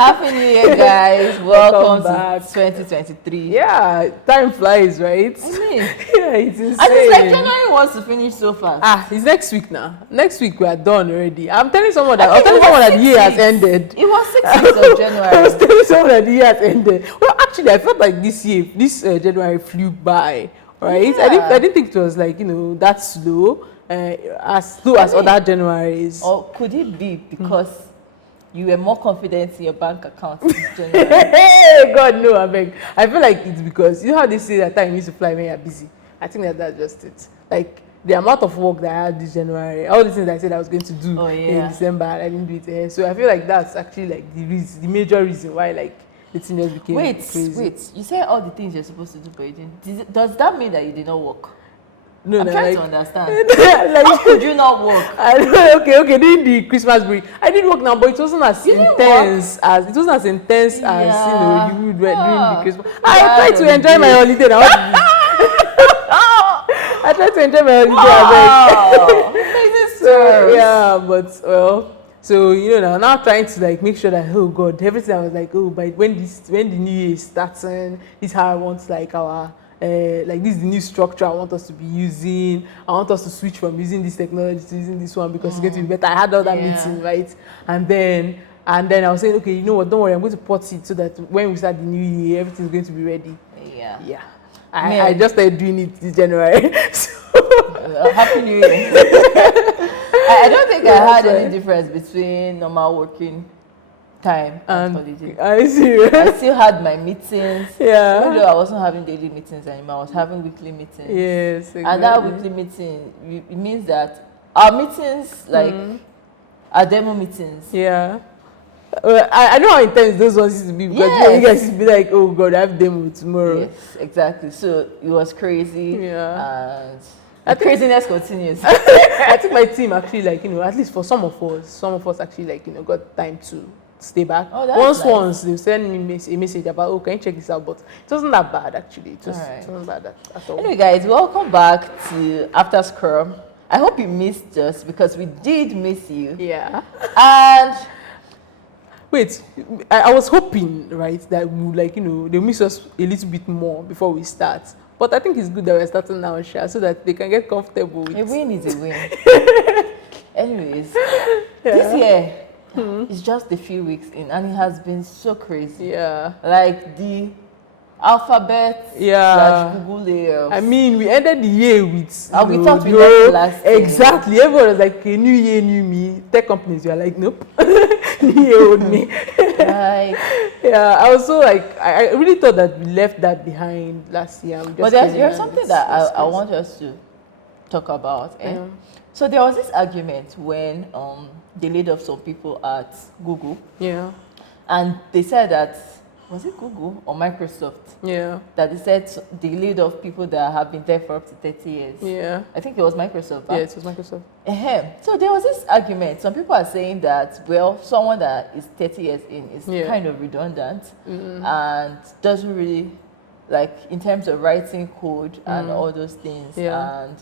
Happy New Year, guys. Welcome back. To 2023. Yeah, time flies, right? I mean, yeah, it's insane. and it's like January wants to finish so fast. It's next week now. Next week we are done already. I'm telling someone that the year has ended. It was 6 weeks of January. I was telling someone that the year has ended. Well, actually, I felt like this January flew by, right? Yeah. I didn't think it was like, that slow, as slow as other Januaries. Or could it be because you were more confident in your bank account this January? Hey, God, no, I beg. I feel like it's because, you know how they say that time used to fly when you're busy? I think that's just it. Like, the amount of work that I had this January, all the things I said I was going to do in December, I didn't do it. So I feel like that's actually like the major reason why like the thing just became crazy. Wait, you said all the things you're supposed to do, but you didn't. Does that mean that you did not work? No, I'm trying to understand. like, how could you not work? Okay, during the Christmas break, I did work now, but it wasn't as intense as you would during the Christmas. I tried to enjoy my holiday now. I tried to enjoy my holiday. So now trying to like make sure that, oh God, everything I was like, oh, by when the new year is starting, this is how I want like our like this is the new structure I want us to be using. I want us to switch from using this technology to using this one because it's going to be better. I had all that meeting, right? And then I was saying, okay, you know what, don't worry, I'm going to port it so that when we start the new year, everything's going to be ready. Yeah. I just started doing it this January. Happy New Year. I don't think I had any difference between normal working time and holiday. Are you serious? I still had my meetings. Yeah. Even though I wasn't having daily meetings anymore, I was having weekly meetings. Yes, exactly. And that weekly meeting, it means that our meetings, like, are demo meetings. Yeah. Well, I know how intense those ones used to be because you guys used to be like, oh God, I have demo tomorrow. Yes, exactly. So it was crazy. Yeah. And the craziness continues. I think my team actually, like, at least for some of us actually, like, got time to stay back. Oh, that's once they send me a message about, oh, can you check this out? But it wasn't that bad actually. It wasn't bad at all. Anyway, guys, welcome back to After Scrum. I hope you missed us because we did miss you. Yeah. And wait, I was hoping, right, that we would, like, they'll miss us a little bit more before we start. But I think it's good that we're starting now, Sha, so that they can get comfortable with a win is a win. Anyways, this year is just a few weeks in and it has been so crazy. Yeah. Like the alphabet Google layoffs. I mean, we ended the year with we thought we left last year. Exactly. Everyone was like, a new year, new me. Tech companies were like, nope. New year, old me. Yeah, I was so like, I really thought that we left that behind last year. But there's something that I want us to talk about. So there was this argument when they laid off some people at Google. Yeah. And they said that, was it Google or Microsoft? Yeah. That they said they laid off people that have been there for up to 30 years. Yeah. I think it was Microsoft. Yeah, it was Microsoft. So there was this argument. Some people are saying that, well, someone that is 30 years in is kind of redundant and doesn't really, like, in terms of writing code and all those things, and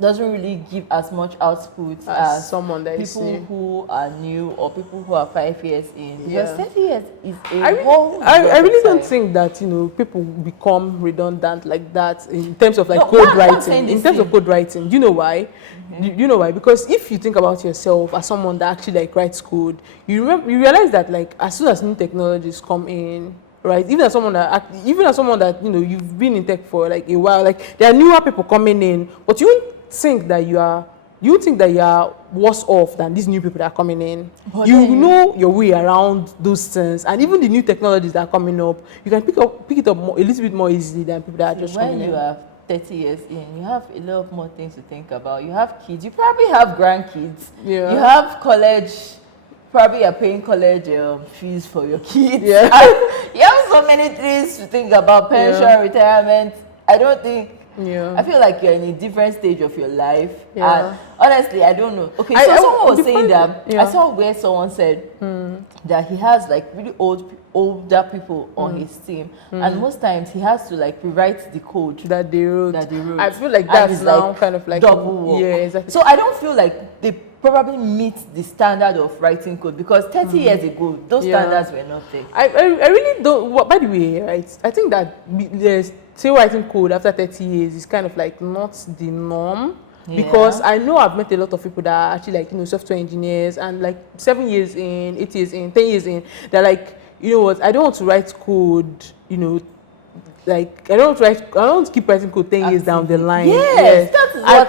doesn't really give as much output as someone that is people who are new or people who are 5 years in. Because 30 years is I really don't think that people become redundant like that in terms of like code writing. In terms of code writing, do you know why? You know why? Because if you think about yourself as someone that actually like writes code, you realize that like as soon as new technologies come in, right? Even as someone that you've been in tech for like a while, like there are newer people coming in, but you think that you are worse off than these new people that are coming in. But you know your way around those things, and even the new technologies that are coming up, you can pick it up a little bit more easily than people that are just coming in. When you are 30 years in, you have a lot more things to think about. You have kids, you probably have grandkids, you have college. Probably you're paying college fees for your kids. You have so many things to think about, pension, retirement. I don't think. I feel like you're in a different stage of your life. And honestly, I don't know. Okay, so someone was saying that, I saw where someone said that he has like really older people on his team, and most times he has to like rewrite the code that they wrote. I feel like that's now kind of like double work. Yeah, exactly. So I don't feel like the probably meet the standard of writing code, because 30 years ago those standards were not there. I really don't. By the way, right? I think that there's still writing code after 30 years is kind of like not the norm. Because I know I've met a lot of people that are actually like, software engineers, and like 7 years in, 8 years in, 10 years in, they're like, you know what, I don't want to write code, like I don't want to keep writing code 10 years down the line. Yes, that is what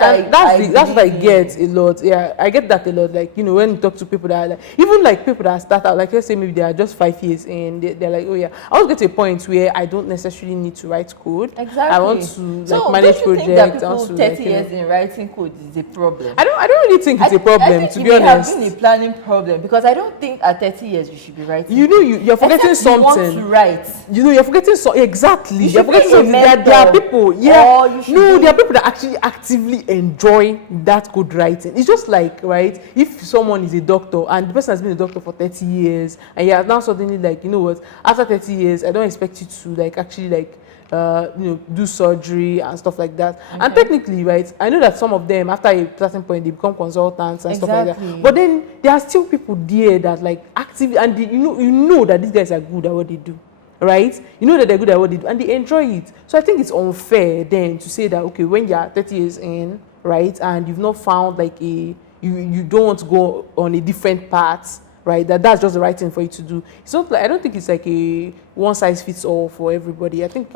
that's what I get a lot. Yeah, I get that a lot. Like, when you talk to people that are like, even like people that start out, like let's say maybe they are just 5 years in, they're like, oh yeah, I want to get to a point where I don't necessarily need to write code. Exactly. I want to like manage projects. Think that people 30 years in writing code is a problem? I don't really think it's a problem, to be honest. It may have been a planning problem, because I don't think at 30 years you should be writing. You're forgetting something. You want to write. You're forgetting exactly. You're forgetting something. There are people, there are people that actually actively enjoy that code writing. It's just like, right, if someone is a doctor and the person has been a doctor for 30 years and you are now suddenly like, you know what, after 30 years, I don't expect you to like actually like do surgery and stuff like that. Okay. And technically, right, I know that some of them after a certain point they become consultants and stuff like that. But then there are still people there that like actively, and you know that these guys are good at what they do. Right? You know that they're good at what they do and they enjoy it. So I think it's unfair then to say that, okay, when you're 30 years in, right, and you've not found like you don't want to go on a different path, right, that's just the right thing for you to do. It's not like, I don't think it's like a one size fits all for everybody. I think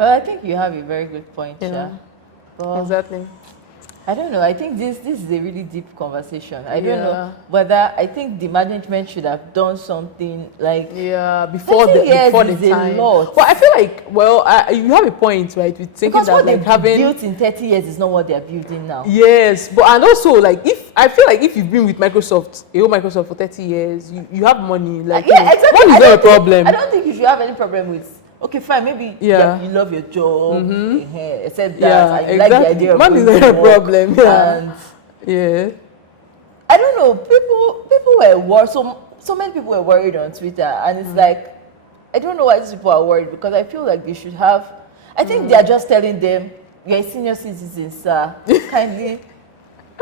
you have a very good point. Exactly. I don't know. I think this is a really deep conversation. I don't know whether, I think the management should have done something like before the time. Well, I feel like you have a point, right? With thinking because that what like having built in 30 years is not what they are building now. Yes, but and also like if you've been with Microsoft for 30 years, you have money. Like exactly. Money is not a problem. I don't think you should have any problem with. Okay, fine. Maybe you love your job, except that you like the idea of money is not a problem. And I don't know. People were worried. So many people were worried on Twitter, and it's like, I don't know why these people are worried, because I feel like they should have. I think they are just telling them, you're a senior citizen, sir. Kindly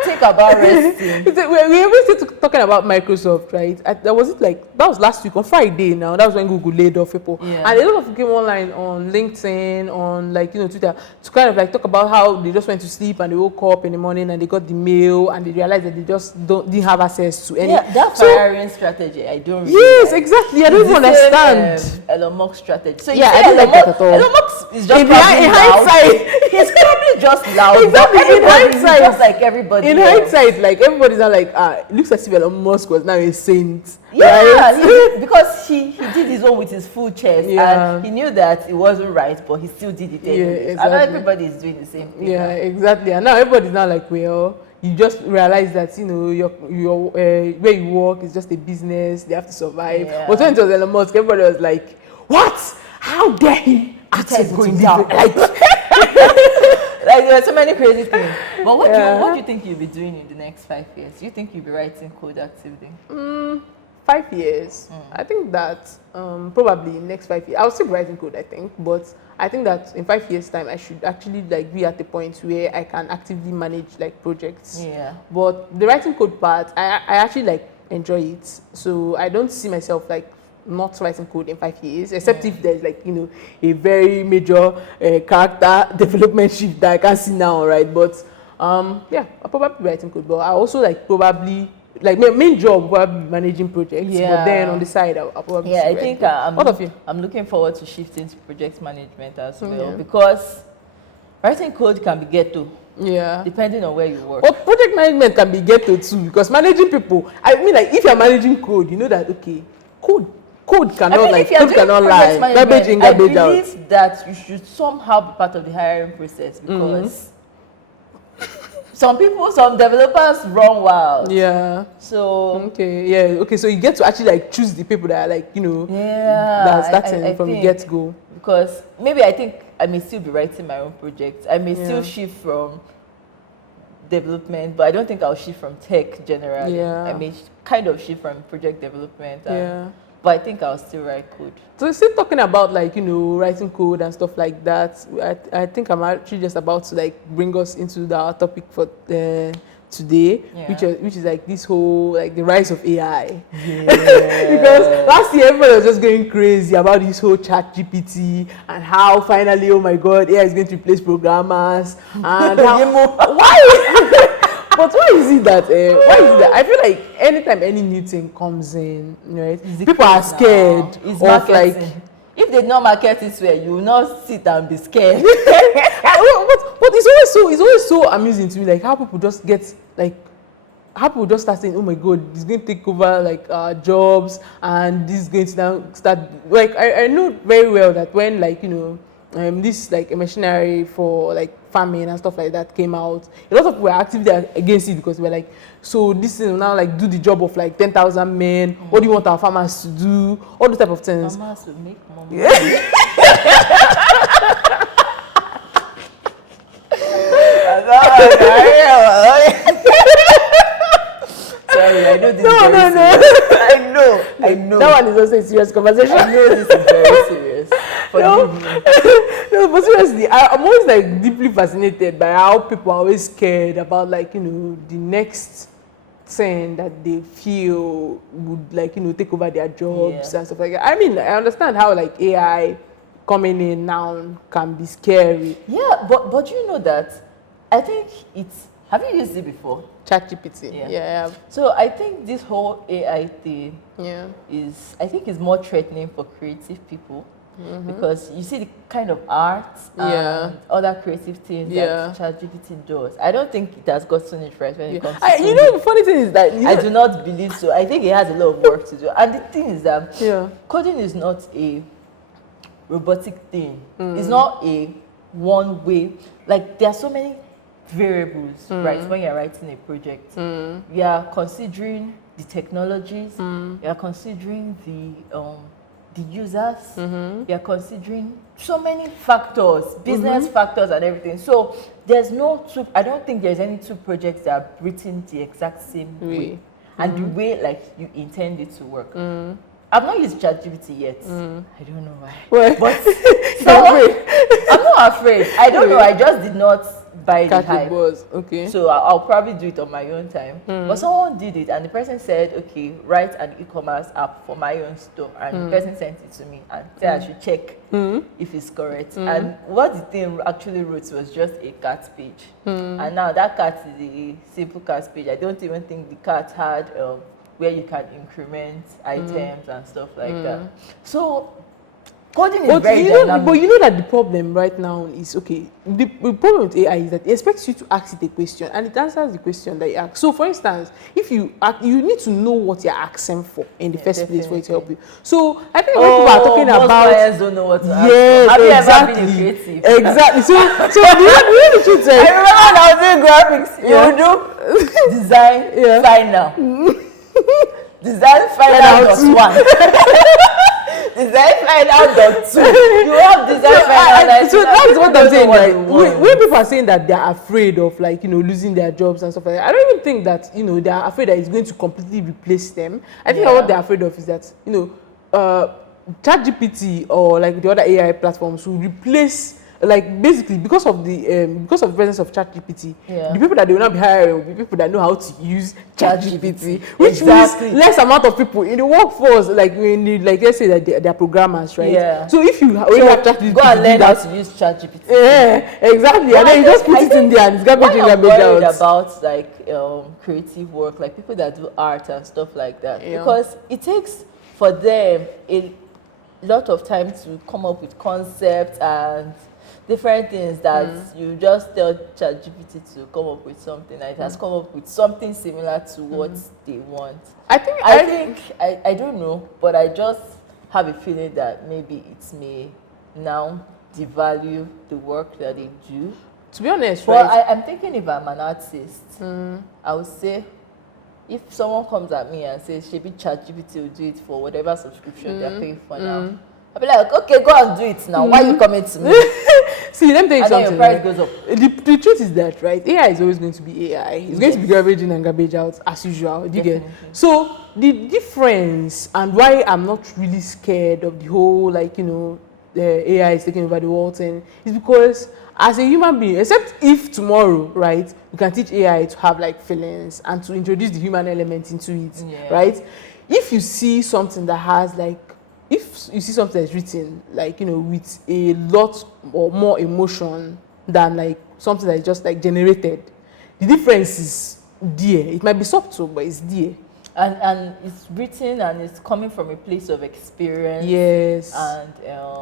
think about resting. We always talking about Microsoft, right? That was last week on Friday. Now that was when Google laid off people, and a lot of people came online on LinkedIn, on Twitter, to kind of like talk about how they just went to sleep and they woke up in the morning and they got the mail and they realized that they just didn't have access to any. That firing strategy, I don't. Yes, exactly. I don't even understand Elon Musk strategy. So I don't like that at all. Elon Musk is just in hindsight. He's probably just loud. Exactly. In hindsight, just like everybody. In hindsight, like everybody's not like, it looks as if Elon Musk was now a saint. Right? Because he did his own with his full chest, and he knew that it wasn't right, but he still did it anyways. Exactly. And now everybody is doing the same thing. Yeah, exactly. And now everybody's now like, well, you just realize that your where you work is just a business. They have to survive. But when it was Elon Musk, everybody was like, what? How dare he? Going down. Like there are so many crazy things. But what do you think you'll be doing in the next 5 years? Do you think you'll be writing code actively? 5 years. I think that probably in next 5 years I'll still be writing code, I think, but I think that in 5 years time I should actually like be at the point where I can actively manage like projects. But the writing code part, I actually like enjoy it, so I don't see myself like not writing code in 5 years, except if there's like a very major character development shift that I can see now, right? But I'll probably be writing code, but I also like probably like my main job will be managing projects, but then on the side I'll probably I think what of you? I'm looking forward to shifting to project management as well, because writing code can be ghetto. Depending on where you work. But project management can be ghetto too, because managing people, I mean, like if you're managing code, you know that code cannot cannot lie. Garbage in, garbage out. I believe that you should somehow be part of the hiring process, because some developers run wild. So so you get to actually like choose the people that are like that's starting from the get go. Because maybe I think I may still be writing my own projects. I may still shift from development, but I don't think I'll shift from tech generally. I may kind of shift from project development. But I think I'll still write code. So still talking about like, writing code and stuff like that, I think I'm actually just about to like bring us into our topic for today, which is like this whole like the rise of AI. Because last year everybody was just going crazy about this whole ChatGPT and how finally, oh my God, AI is going to replace programmers and how, why? But why is it that? Why is it that? I feel like anytime any new thing comes in, right, people are scared of like. If they don't market it well, you will not sit and be scared. But it's always so amusing to me, like how people just get like, how people just start saying, oh my God, it's going to take over like jobs, and this is going to now start like I know very well that when like, you know, this like a machinery for like farming and stuff like that came out, a lot of people were actively against it because we're like, so this is now like do the job of like 10,000 men. What do you want our farmers to do? All those type of things. Farmers will make more money. Sorry, I know this. No. I know. That one is also a serious conversation. I know this is very serious. No, but seriously, I'm always like deeply fascinated by how people are always scared about like, you know, the next thing that they feel would like, you know, take over their jobs and stuff like that. I mean, I understand how like AI coming in now can be scary. Yeah, but you know that I think it's. Have you used it before? ChatGPT. Yeah, I have. So I think this whole AI thing I think is more threatening for creative people. Because you see the kind of art and other creative things that ChatGPT does. I don't think it has gotten it right when it comes to you know, the funny thing is that I do not believe so. I think it has a lot of work to do. And the thing is that coding is not a robotic thing. It's not a one way. Like there are so many variables, right? When you're writing a project, you are considering the technologies, you are considering the users, you are considering so many factors, business factors and everything. So there's no two, I don't think there's any two projects that are written the exact same way. And the way like you intend it to work. I've not used ChatGPT yet. I don't know why. But I'm not afraid. I don't know. I just did not buy the hype. Okay. So I'll probably do it on my own time. But someone did it, and the person said, "Okay, write an e-commerce app for my own store." And the person sent it to me and said I should check if it's correct. And what the thing actually wrote was just a cat page. And now that cat is a simple cat page. I don't even think the cat had where you can increment items and stuff like that. So coding is very dynamic. But you know that the problem right now is, okay, the problem with AI is that it expects you to ask it a question and it answers the question that you ask. So for instance, if you need to know what you're asking for in the first place for it to help you. So I think when people are talking about... most players don't know what to ask for. Have you ever been creative? Exactly. So the truth is... I remember when I was doing graphics, you would do design final. Design final .1. Design final .2. You have design final. So that's what I'm saying. Like, when people are saying that they're afraid of, like, you know, losing their jobs and stuff like that, I don't even think that, you know, they're afraid that it's going to completely replace them. I think what they're afraid of is that, you know, ChatGPT or like the other AI platforms will replace. Like basically because of the presence of ChatGPT, the people that they will not be hiring will be people that know how to use ChatGPT, which means less amount of people in the workforce. Like when you, like let's say that they're programmers, right? Yeah. So if you already have ChatGPT, go and learn how to use ChatGPT. Yeah, exactly. And then you just put it in there and it's garbage in, garbage out. I'm worried about like creative work, like people that do art and stuff like that, because it takes for them a lot of time to come up with concepts and different things that you just tell ChatGPT to come up with something, and it has come up with something similar to what they want. I think I don't know, but I just have a feeling that maybe it may now devalue the work that they do. To be honest, well, right? I'm thinking if I'm an artist, I would say if someone comes at me and says, "Shebi ChatGPT will do it for whatever subscription they're paying for now," I'll be like, "Okay, go and do it now. Why are you coming to me?" See, let me tell you something. Your price goes up. The truth is that, right, AI is always going to be AI. It's going to be garbage in and garbage out as usual. Do you get? So the difference and why I'm not really scared of the whole, like, you know, the AI is taking over the world thing is because as a human being, except if tomorrow, right, you can teach AI to have like feelings and to introduce the human element into it, right? If you see something that has like, if you see something that's written like, you know, with a lot or more emotion than like something that is just like generated, the difference is there. It might be subtle, but it's there. And it's written and it's coming from a place of experience. Yes. And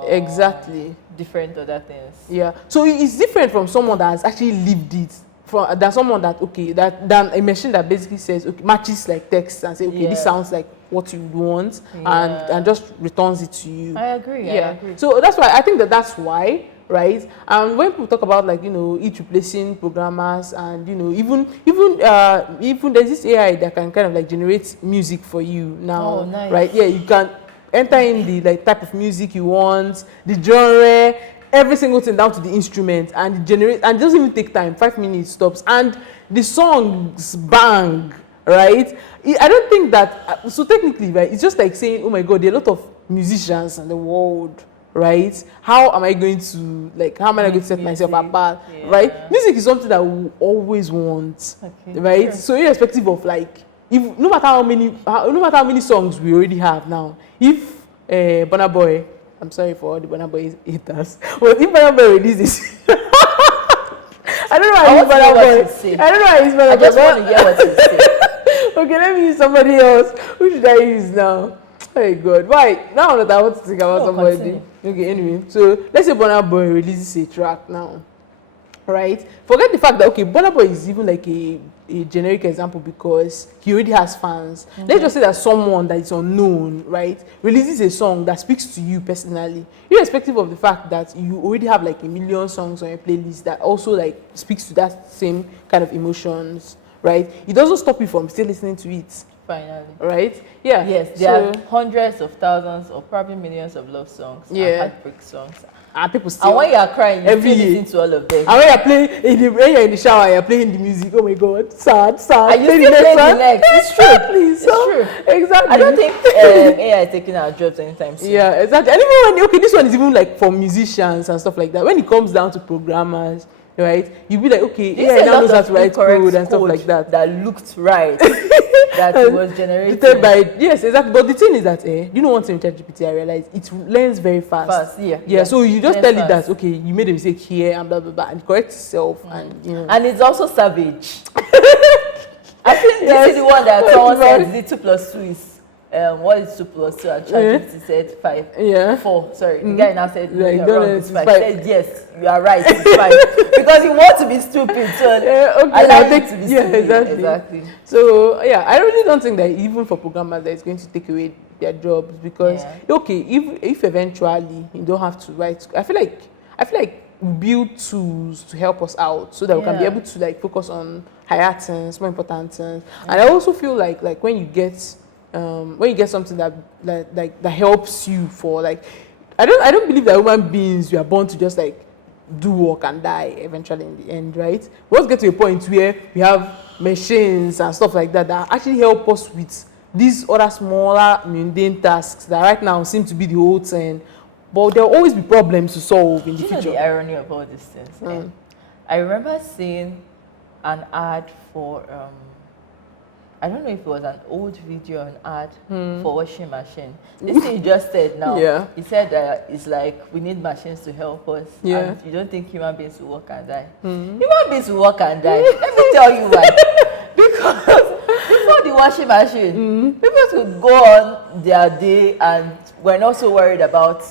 exactly. Different other things. Yeah. So it's different from someone that has actually lived it. Than someone that, okay, than a machine that basically says, okay, matches like text and say, okay, this sounds like what you want, and just returns it to you. I agree. I agree. So that's why I think that's why, right? And when people talk about like, you know, it replacing programmers, and you know, even there's this AI that can kind of like generate music for you now. Oh, nice. Right? Yeah, you can enter in the like type of music you want, the genre, every single thing down to the instrument, and it generates, and it doesn't even take time. 5 minutes stops, and the songs bang, right? I don't think that, so technically, right, it's just like saying, oh my god, there are a lot of musicians in the world, right? How am I going to set myself apart, right? Music is something that we always want, right? Sure. So irrespective of like, no matter how many songs we already have now, if Burna Boy, I'm sorry for all the Burna Boy haters, but if Burna Boy releases I don't know why he's Burna Boy. I don't know why he's Burna Boy. I just want to hear what you say. Okay, let me use somebody else. Who should I use now? Oh God, why? Now that I want to think about somebody. Continue. Okay, anyway, so let's say Burna Boy releases a track now, right? Forget the fact that, okay, Burna Boy is even like a generic example because he already has fans. Let's just say that someone that is unknown, right, releases a song that speaks to you personally, irrespective of the fact that you already have like 1 million songs on your playlist that also like speaks to that same kind of emotions, right? It doesn't stop you from still listening to it. Finally. Right? Yeah. Yes, there are hundreds of thousands or probably millions of love songs and heartbreak songs. And people still. And when you are crying, you still listen to all of them. And when you're playing, when you're in the shower, you're playing the music. Oh my God, sad. And you still play the next. It's true. Exactly. It's true. Exactly. I don't think AI is taking our jobs anytime soon. Yeah, exactly. And even when, this one is even like for musicians and stuff like that. When it comes down to programmers, right, you'll be like, okay, AI now knows how to write code and stuff like that. That looked right. That it was generated by, yes, exactly. But the thing is that, you know, one thing with ChatGPT, I realized it learns very fast. Yeah. So you just tell it that, okay, you made a mistake here and blah blah blah, and it corrects itself, and you know. And it's also savage. I think this is the one that someone said the 2 plus 2 is. What is 2 plus 2? And ChatGPT said 5. Yeah. 4. Sorry. The guy now said, no, like, you're wrong, it's 5. He said, yes, you are right, it's 5. Because he wants to be stupid. So allow you to be stupid. Exactly. So, I really don't think that even for programmers that it's going to take away their jobs. Because, okay, if eventually you don't have to write, I feel like we build tools to help us out so that we can be able to like focus on higher things, more important things. And I also feel like when you get something that helps you for like, I don't believe that human beings, we are born to just like do work and die eventually in the end, right? We want to get to a point where we have machines and stuff like that actually help us with these other smaller mundane tasks that right now seem to be the whole thing, but there will always be problems to solve in the future. You know the irony of all these things? I remember seeing an ad for I don't know if it was an old video, an ad for washing machine. This thing you just said now, he said that it's like we need machines to help us. And you don't think human beings will work and die. Human beings will work and die. Let me tell you why. Because before the washing machine, people could go on their day and were not so worried about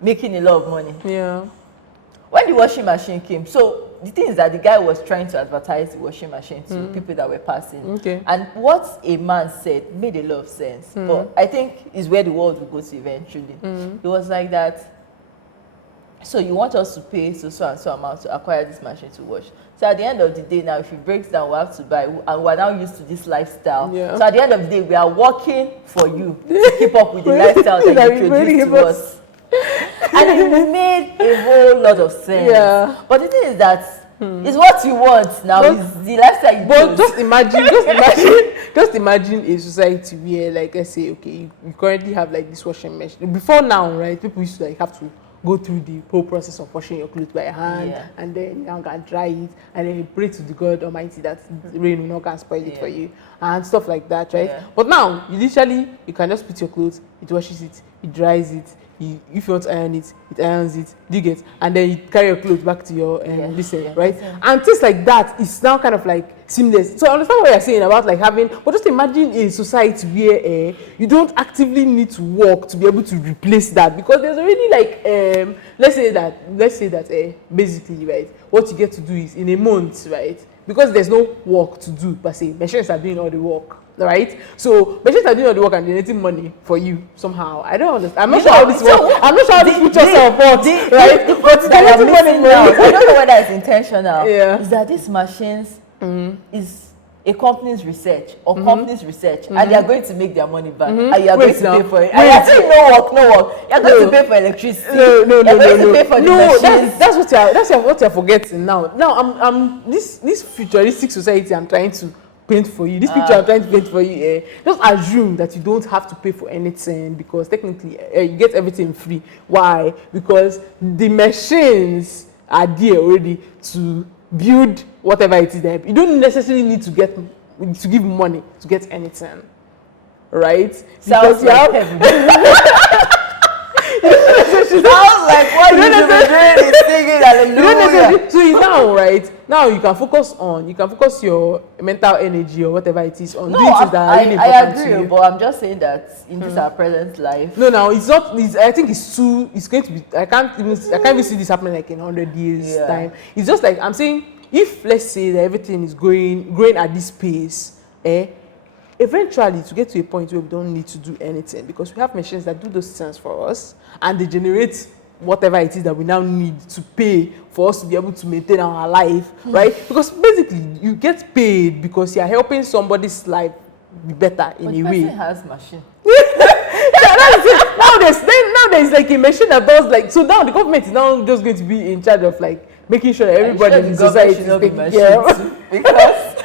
making a lot of money. Yeah. When the washing machine came, so the thing is that the guy was trying to advertise the washing machine to people that were passing. Okay. And what a man said made a lot of sense. But I think is where the world will go to eventually. It was like that, so you want us to pay so and so amount to acquire this machine to wash. So at the end of the day now, if it breaks down, we have to buy, and we're now used to this lifestyle. Yeah. So at the end of the day, we are working for you to keep up with the lifestyle that you introduced to us. And it made a whole lot of sense. Yeah. But the thing is that it's what you want now. It's the lifestyle you choose. Just imagine a society where, like, let's say, okay, you currently have like this washing machine. Before now, right? People used to like have to go through the whole process of washing your clothes by hand, and then you now can dry it, and then you pray to the God Almighty that the rain will not can spoil it for you, and stuff like that, right? But now, you can just put your clothes, it washes it, it dries it, if you want to iron it, it irons it, do you get? And then you carry your clothes back to your right? And things like that is now kind of like seamless. So I understand what you're saying about like having, but just imagine a society where you don't actively need to work to be able to replace that, because there's already like let's say that basically, right, what you get to do is in a month, right? Because there's no work to do, but say machines are doing all the work. Right, so machines are doing all the work and generating money for you somehow. I don't understand. I'm not sure how this works. I'm not sure how this put yourself works, right? But generating money. I don't know whether it's intentional. Is that these machines is a company's research or company's research, and they are going to make their money back, and you are going to pay for it. And you are saying no work. You are going to pay for electricity. No. You are going to pay for the machines. That's what you're forgetting now. Now I'm this futuristic society I'm trying to paint for you. This picture I'm trying to paint for you. Just assume that you don't have to pay for anything, because technically you get everything free. Why? Because the machines are there already to build whatever it is there. You don't necessarily need to give money to get anything, right? Sounds like heaven. Sounds like what you should be doing is singing hallelujah. So now, right, now you can focus your mental energy or whatever it is on doing things that are really important to you. I agree, but I'm just saying that in this our present life. No, it's not. I think it's going to be. I can't even see this happening like in 100 years time. It's just like I'm saying, if let's say that everything is growing at this pace, eventually to get to a point where we don't need to do anything, because we have machines that do those things for us, and they generate whatever it is that we now need to pay for us to be able to maintain our life, right? Because basically you get paid because you are helping somebody's life be better in a way. But the person has machine. Now there's like a machine that does like, so now the government is now just going to be in charge of like making sure that everybody in society is taking care of. Because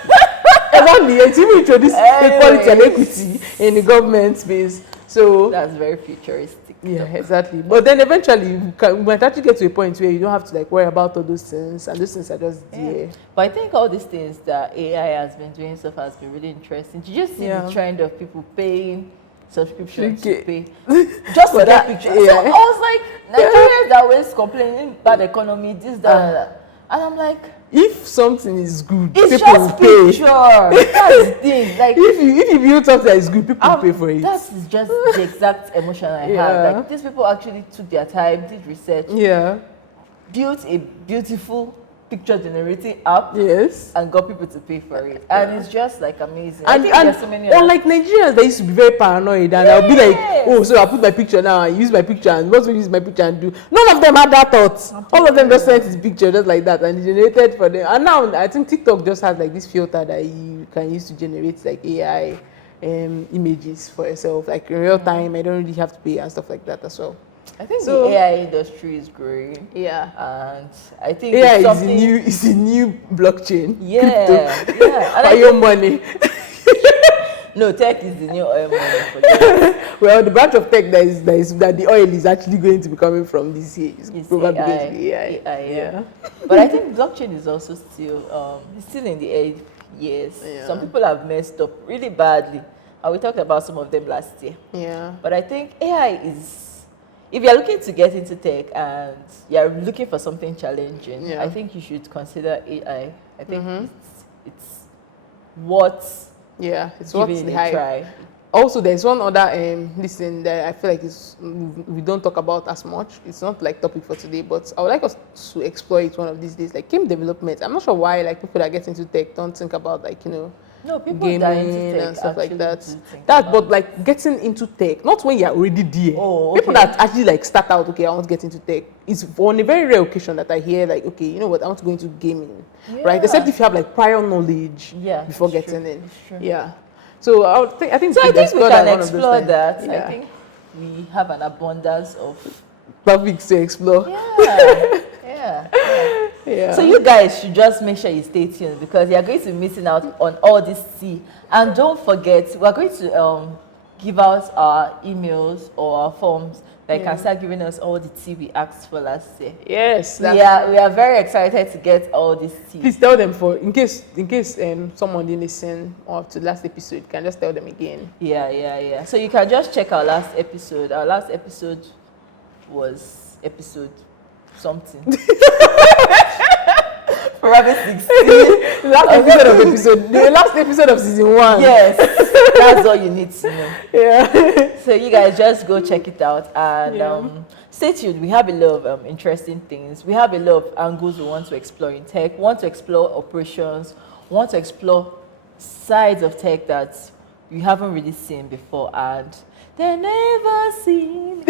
exactly, and even introduce equality and equity in the government space. So that's very futuristic. Yeah, exactly. But then eventually we might actually get to a point where you don't have to like worry about all those things, and those things are just there. But I think all these things that AI has been doing so far has been really interesting. Did you see the trend of people paying subscription to pay just for that picture? So I was like, Nigerians are always complaining bad economy, this, that, and I'm like, if something is good, it's people just will picture. That's the thing. Like if you build something that is good, people will pay for it. That's just the exact emotion I had. Like these people actually took their time, did research, built a beautiful picture generating app, and got people to pay for it, and it's just like amazing. And, I think there's so many unlike Nigerians, they used to be very paranoid, and I'll be like, oh, so I'll put my picture now and use my picture, and what will you use my picture and do? None of them had that thought. All of them just sent his picture just like that, and it generated for them. And now I think TikTok just has like this filter that you can use to generate like AI images for yourself, like in real time. I don't really have to pay and stuff like that as well. I think the AI industry is growing. And I think AI is a new blockchain. Crypto. For your money. No, tech is the new oil money. Well, the branch of tech that the oil is actually going to be coming from this year is probably going to be AI. But I think blockchain is also still in the early years. Some people have messed up really badly. And we talked about some of them last year. But I think AI is, if you're looking to get into tech and you're looking for something challenging, I think you should consider AI. I think it's worth giving it a try. Also, there's one other listen that I feel like we don't talk about as much. It's not like topic for today, but I would like us to explore it one of these days. Like game development. I'm not sure why like people that get into tech don't think about like people gaming and stuff like that. But like getting into tech, not when you're already there. People that actually like start out, I want to get into tech. It's on a very rare occasion that I hear like, okay, you know what, I want to go into gaming, right? Except if you have like prior knowledge before getting in. So I think we can explore that. I think we have an abundance of topics to explore. So you guys should just make sure you stay tuned, because you're going to be missing out on all this tea. And don't forget, we're going to give out our emails or our forms That can start giving us all the tea we asked for last year. Yes. We are very excited to get all this tea. Please tell them in case someone didn't listen or to the last episode, you can just tell them again. Yeah. So you can just check our last episode. Our last episode was episode something. Probably 16. The last episode of season 1. Yes, that's all you need to know. Yeah. So you guys just go check it out and stay tuned. We have a lot of interesting things. We have a lot of angles we want to explore in tech. We want to explore operations. We want to explore sides of tech that you haven't really seen before and they're never seen.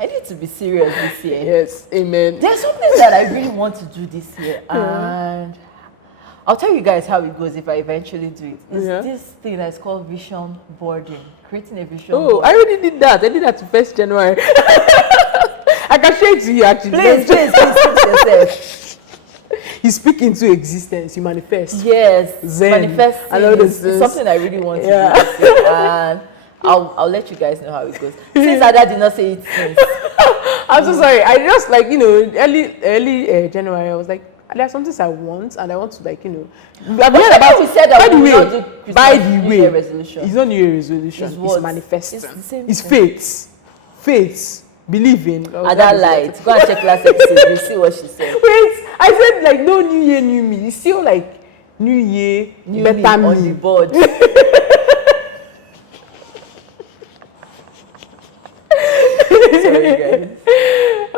I need to be serious this year. Yes, amen. There's something that I really want to do this year, and I'll tell you guys how it goes if I eventually do it. It's this thing that's called vision boarding, creating a vision board. I already did that. I did that to 1st January. I can show it to you actually. Please speak yourself. You speak into existence, you manifest. Yes, Zen. manifesting is something I really want to do this year, and I'll let you guys know how it goes. Since Ada did not say it since. I'm so sorry. I just early January, I was like, there's some things I want, and I want to I've heard about. We said that by the way, it's not New Year resolution. It's manifesting. It's the same it's thing. Faith. Believing. Ada lied. Go and check last episode. You see what she said. Wait, I said no New Year, new me. It's still New Year, new better me on the board. Sorry, guys.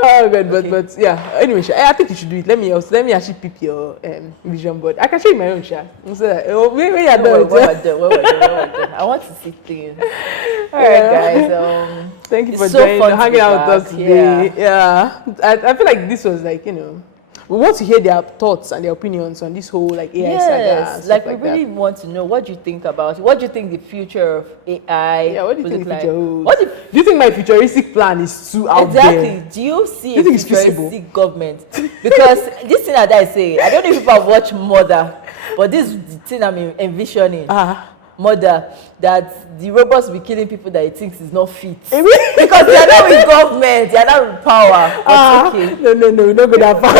Oh god, but yeah. Anyway, I think you should do it. Let me actually pick your vision board. I can show you my own share. So where you are done. I want to see things. All right, guys. Thank you for hanging out with us today. Yeah. I feel like this was we want to hear their thoughts and their opinions on this whole AI saga. We really want to know what you think about it. What do you think the future of AI? Yeah, what do you think the future holds? Do you think my futuristic plan is too out there? Exactly. Do you see a futuristic government? Because this thing that I say, I don't know if people have watched Mother, but this is the thing I'm envisioning. Mother, that the robots will be killing people that he thinks is not fit. Because they are not with government, they are not with power. Okay. No, not good that far.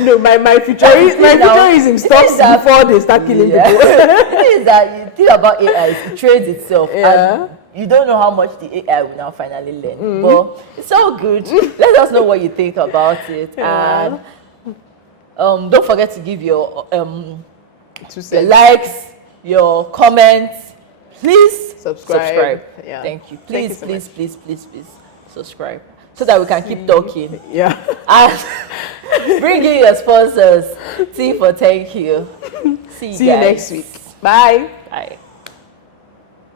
No, my futurism stops before they start killing people. The thing is that you think about AI, it trains itself. And you don't know how much the AI will now finally learn. But it's all good. Let us know what you think about it. And don't forget to give your likes, your comments. Please subscribe. Yeah. Thank you. Please subscribe so that we can keep talking. Yeah. And bring in your sponsors. T for thank you. See you next week. Bye. Bye.